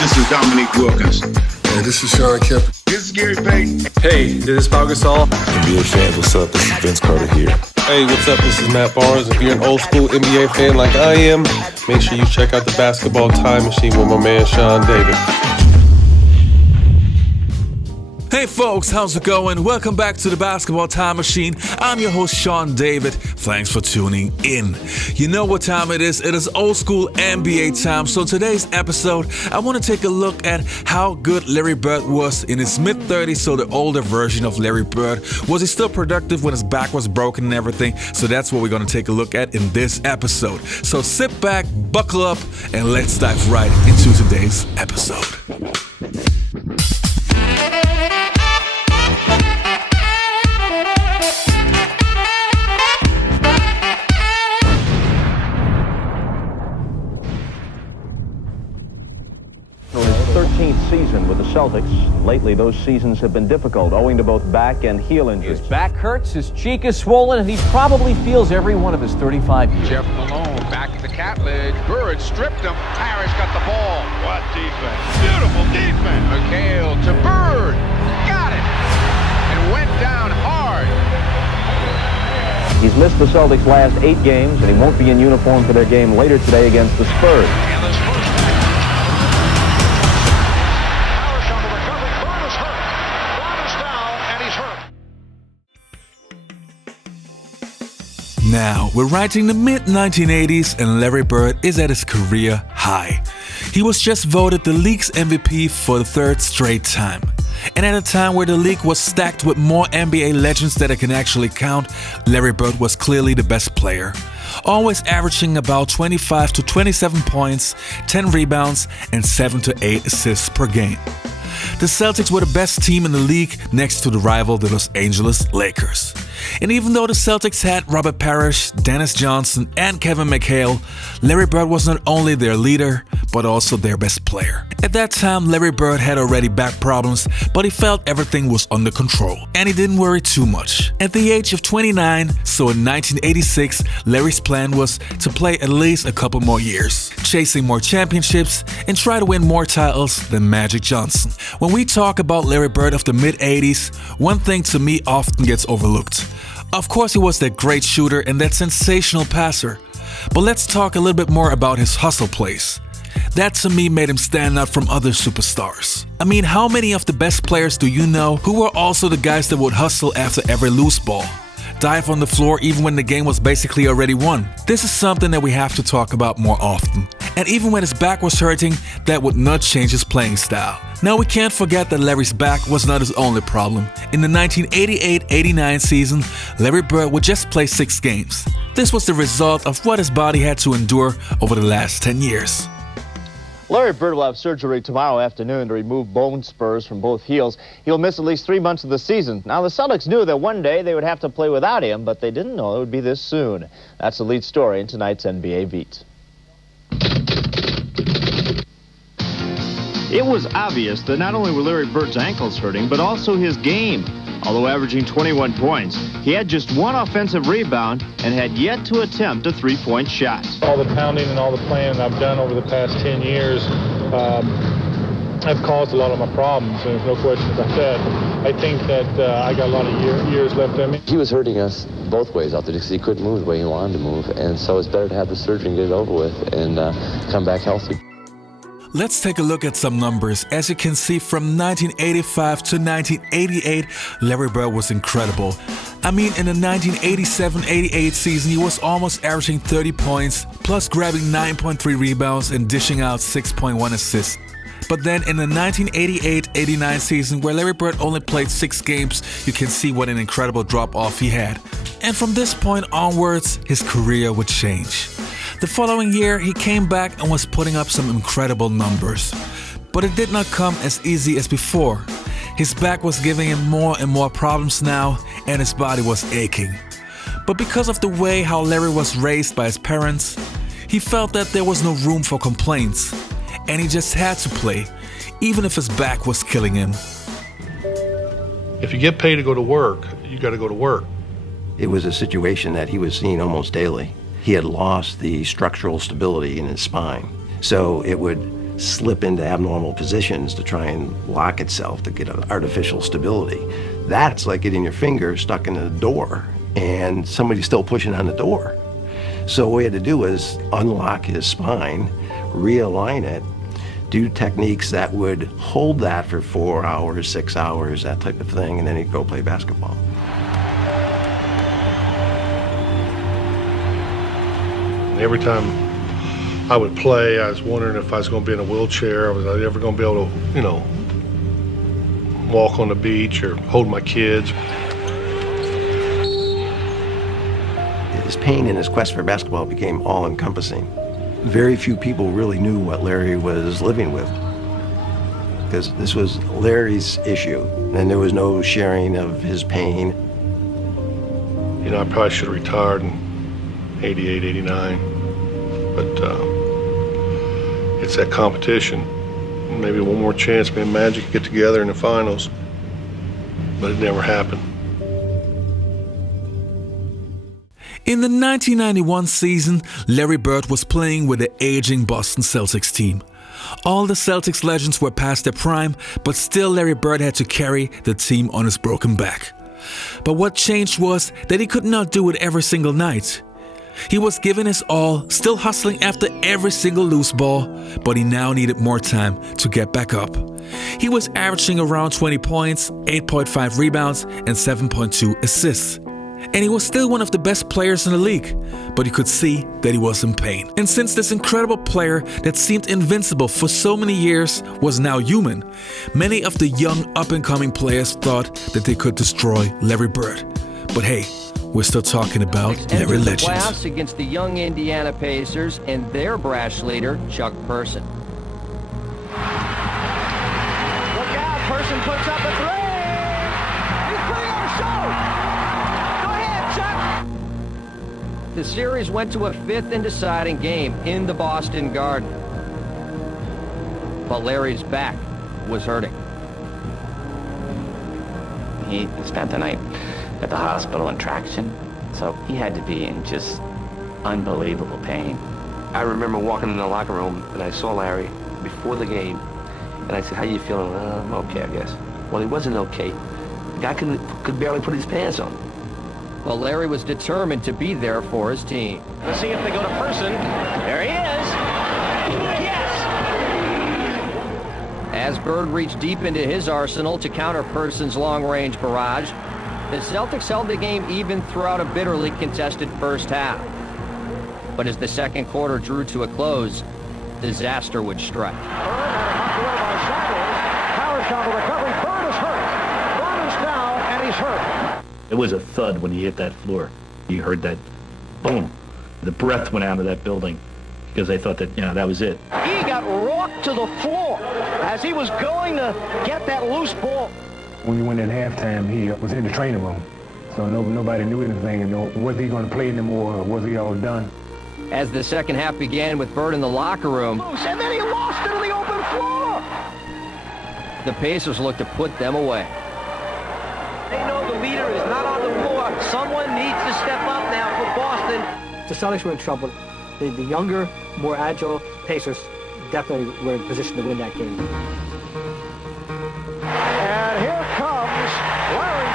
This is Dominique Wilkins. Hey, this is Sean Kemp. This is Gary Payton. Hey, this is Pau Gasol. NBA fans, what's up? This is Vince Carter here. Hey, what's up? This is Matt Barnes. If you're an old school NBA fan like I am, make sure you check out the Basketball Time Machine with my man Sean David. Hey folks, how's it going? Welcome back to the Basketball Time Machine. I'm your host Sean David. Thanks for tuning in. You know what time it is? It is old school NBA time. So today's episode, I want to take a look at how good Larry Bird was in his mid-30s, so the older version of Larry Bird. Was he still productive when his back was broken and everything? So that's what we're going to take a look at in this episode. So sit back, buckle up, and let's dive right into today's episode. Season with the Celtics. Lately, those seasons have been difficult owing to both back and heel injuries. His back hurts, his cheek is swollen, and he probably feels every one of his 35 years. Jeff Malone back at the cat leg. Bird stripped him. Parrish got the ball. What defense? Beautiful defense. McHale to Bird. Got it. And went down hard. He's missed the Celtics' last 8 games, and he won't be in uniform for their game later today against the Spurs. Now, we're writing the mid-1980s and Larry Bird is at his career high. He was just voted the league's MVP for the 3rd straight time. And at a time where the league was stacked with more NBA legends that I can actually count, Larry Bird was clearly the best player. Always averaging about 25 to 27 points, 10 rebounds, and 7 to 8 assists per game. The Celtics were the best team in the league next to the rival, the Los Angeles Lakers. And even though the Celtics had Robert Parrish, Dennis Johnson, and Kevin McHale, Larry Bird was not only their leader, but also their best player. At that time, Larry Bird had already back problems, but he felt everything was under control, and he didn't worry too much. At the age of 29, so in 1986, Larry's plan was to play at least a couple more years, chasing more championships, and try to win more titles than Magic Johnson. When we talk about Larry Bird of the mid-80s, one thing to me often gets overlooked. Of course, he was that great shooter and that sensational passer. But let's talk a little bit more about his hustle plays. That to me made him stand out from other superstars. I mean, how many of the best players do you know who were also the guys that would hustle after every loose ball? Dive on the floor even when the game was basically already won. This is something that we have to talk about more often. And even when his back was hurting, that would not change his playing style. Now we can't forget that Larry's back was not his only problem. In the 1988-89 season, Larry Bird would just play 6 games. This was the result of what his body had to endure over the last 10 years. Larry Bird will have surgery tomorrow afternoon to remove bone spurs from both heels. He'll miss at least 3 months of the season. Now, the Celtics knew that one day they would have to play without him, but they didn't know it would be this soon. That's the lead story in tonight's NBA Beat. It was obvious that not only were Larry Bird's ankles hurting, but also his game. Although averaging 21 points, he had just 1 offensive rebound and had yet to attempt a 3-point shot. All the pounding and all the playing I've done over the past 10 years have caused a lot of my problems, and there's no question about that. I think that I got a lot of years left in me. He was hurting us both ways out there because he couldn't move the way he wanted to move, and so it's better to have the surgery and get it over with and come back healthy. Let's take a look at some numbers. As you can see, from 1985 to 1988, Larry Bird was incredible. I mean, in the 1987-88 season, he was almost averaging 30 points, plus grabbing 9.3 rebounds and dishing out 6.1 assists. But then in the 1988-89 season, where Larry Bird only played 6 games, you can see what an incredible drop-off he had. And from this point onwards, his career would change. The following year, he came back and was putting up some incredible numbers. But it did not come as easy as before. His back was giving him more and more problems now, and his body was aching. But because of the way how Larry was raised by his parents, he felt that there was no room for complaints, and he just had to play, even if his back was killing him. If you get paid to go to work, you got to go to work. It was a situation that he was seeing almost daily. He had lost the structural stability in his spine, so it would slip into abnormal positions to try and lock itself to get an artificial stability. That's like getting your finger stuck in a door and somebody's still pushing on the door. So what we had to do was unlock his spine, realign it, do techniques that would hold that for 4 hours, 6 hours, that type of thing, and then he'd go play basketball. Every time I would play, I was wondering if I was going to be in a wheelchair. Was I ever going to be able to, walk on the beach or hold my kids? His pain and his quest for basketball became all-encompassing. Very few people really knew what Larry was living with, because this was Larry's issue, and there was no sharing of his pain. I probably should have retired in 88, 89, but it's that competition. Maybe one more chance, me and Magic could get together in the finals, but it never happened. In the 1991 season, Larry Bird was playing with the aging Boston Celtics team. All the Celtics legends were past their prime, but still Larry Bird had to carry the team on his broken back. But what changed was that he could not do it every single night. He was giving his all, still hustling after every single loose ball, but he now needed more time to get back up. He was averaging around 20 points, 8.5 rebounds, and 7.2 assists. And he was still one of the best players in the league, but you could see that he was in pain. And since this incredible player that seemed invincible for so many years was now human, many of the young up-and-coming players thought that they could destroy Larry Bird. But hey, we're still talking about Larry Legend. Playoffs against the young Indiana Pacers and their brash leader, Chuck Person. Look out, Person puts up a three! He's putting on a show! The series went to a fifth and deciding game in the Boston Garden. But Larry's back was hurting. He spent the night at the hospital in traction, so he had to be in just unbelievable pain. I remember walking in the locker room and I saw Larry before the game, and I said, "How you feeling?" "I'm okay, I guess." Well, he wasn't okay. The guy could barely put his pants on. Well, Larry was determined to be there for his team. Let's see if they go to Person. There he is. Yes! As Bird reached deep into his arsenal to counter Person's long-range barrage, the Celtics held the game even throughout a bitterly contested first half. But as the second quarter drew to a close, disaster would strike. Bird had a knocked away by Samuels. Power shot to recovery. Bird is hurt. Bird is down, and he's hurt. It was a thud when he hit that floor. You heard that boom. The breath went out of that building because they thought that, that was it. He got rocked to the floor as he was going to get that loose ball. When we went in halftime, he was in the training room. So nobody knew anything. And was he going to play anymore or was he all done? As the second half began with Bird in the locker room, And then he lost it on the open floor. the Pacers looked to put them away. They know the leader is not on the floor. Someone needs to step up now for Boston. The Celtics were in trouble. The younger, more agile Pacers definitely were in position to win that game. And here comes Larry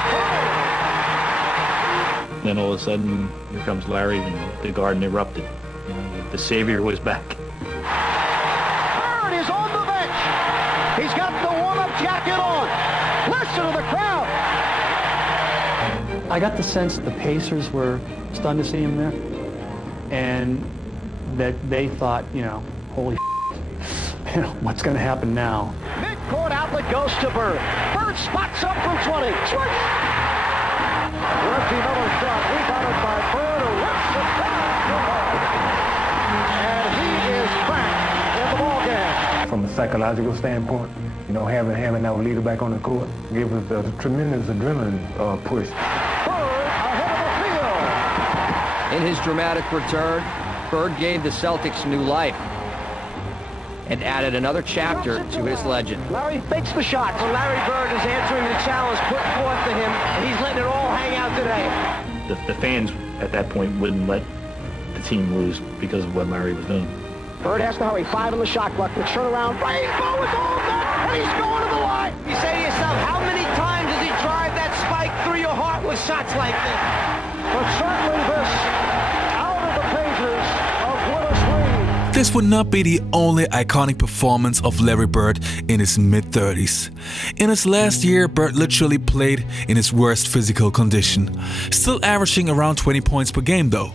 Bird. Then all of a sudden, here comes Larry, and the Garden erupted. The savior was back. Bird is on the bench. He's got the warm-up jacket on. Listen to the crowd. I got the sense the Pacers were stunned to see him there, and that they thought, holy what's going to happen now? Mid-court outlet goes to Bird. Bird spots up from 20. Switch! Reggie Miller shot rebounded by Bird, who rips it down the hole. And he is back in the ballgame. From a psychological standpoint, having our leader back on the court gave us a tremendous adrenaline push. In his dramatic return, Bird gave the Celtics new life and added another chapter to his legend. Larry fakes the shot. So Larry Bird is answering the challenge put forth to him, and he's letting it all hang out today. The fans at that point wouldn't let the team lose because of what Larry was doing. Bird has to hurry. 5 in the shot clock. The turnaround. Rainbow is all net, and he's going to the line. You say to yourself, how many times does he drive that spike through your heart with shots like this? But certainly this, out of the pages of Willis Reed. This would not be the only iconic performance of Larry Bird in his mid-30s. In his last year, Bird literally played in his worst physical condition, still averaging around 20 points per game though.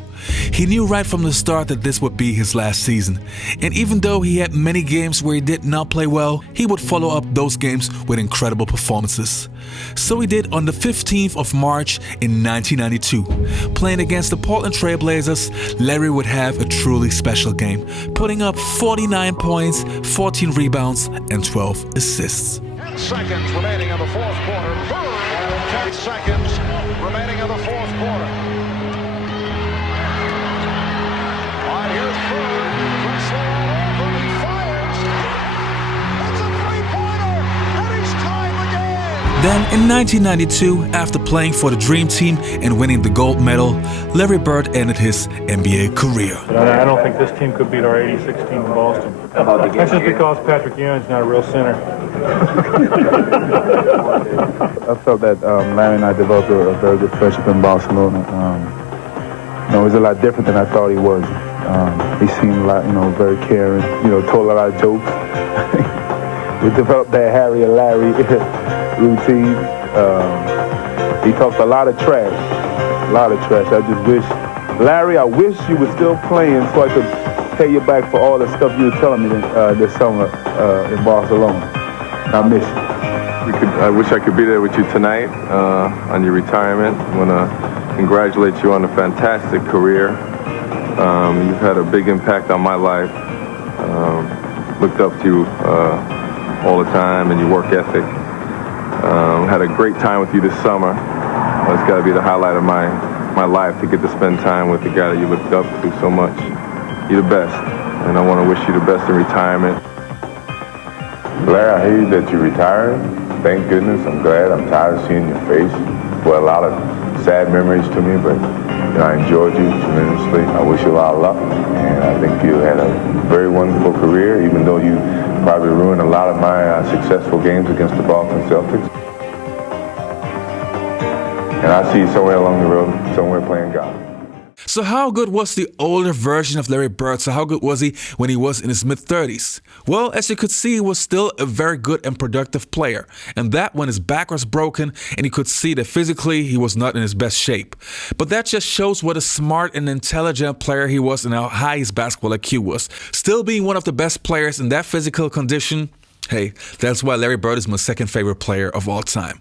He knew right from the start that this would be his last season, and even though he had many games where he did not play well, he would follow up those games with incredible performances. So he did on the 15th of March in 1992. Playing against the Portland Trail Blazers, Larry would have a truly special game, putting up 49 points, 14 rebounds, and 12 assists. 10 seconds remaining in the fourth quarter. 10 seconds remaining in the fourth quarter. Here's Bird, Presley all over, he fires, it's a three-pointer, and he's tied the game! Then in 1992, after playing for the Dream Team and winning the gold medal, Larry Bird ended his NBA career. I don't think this team could beat our 86 team in Boston. That's just because Patrick Ewing's not a real center. I felt that Larry and I developed a very good friendship in Barcelona. He was a lot different than I thought he was. He seemed a lot, very caring, told a lot of jokes. We developed that Harry and Larry routine. He talked a lot of trash. I just wish, Larry, I wish you were still playing so I could pay you back for all the stuff you were telling me this summer in Barcelona. I miss you. I wish I could be there with you tonight on your retirement. I want to congratulate you on a fantastic career. You've had a big impact on my life. Looked up to you all the time and your work ethic. Had a great time with you this summer. It's got to be the highlight of my life to get to spend time with the guy that you looked up to so much. You're the best, and I want to wish you the best in retirement. Larry, I hear that you're retiring. Thank goodness. I'm glad. I'm tired of seeing your face. Well, a lot of sad memories to me, but I enjoyed you tremendously. I wish you a lot of luck, and I think you had a very wonderful career, even though you probably ruined a lot of my successful games against the Boston Celtics. And I see you somewhere along the road, somewhere playing golf. So how good was the older version of Larry Bird? So how good was he when he was in his mid-30s? Well, as you could see, he was still a very good and productive player. And that when his back was broken and he could see that physically he was not in his best shape. But that just shows what a smart and intelligent player he was and how high his basketball IQ was. Still being one of the best players in that physical condition, hey, that's why Larry Bird is my second favorite player of all time.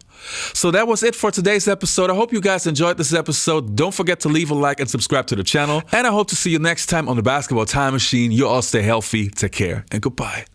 So that was it for today's episode. I hope you guys enjoyed this episode. Don't forget to leave a like and subscribe to the channel. And I hope to see you next time on the Basketball Time Machine. You all stay healthy, take care, and goodbye.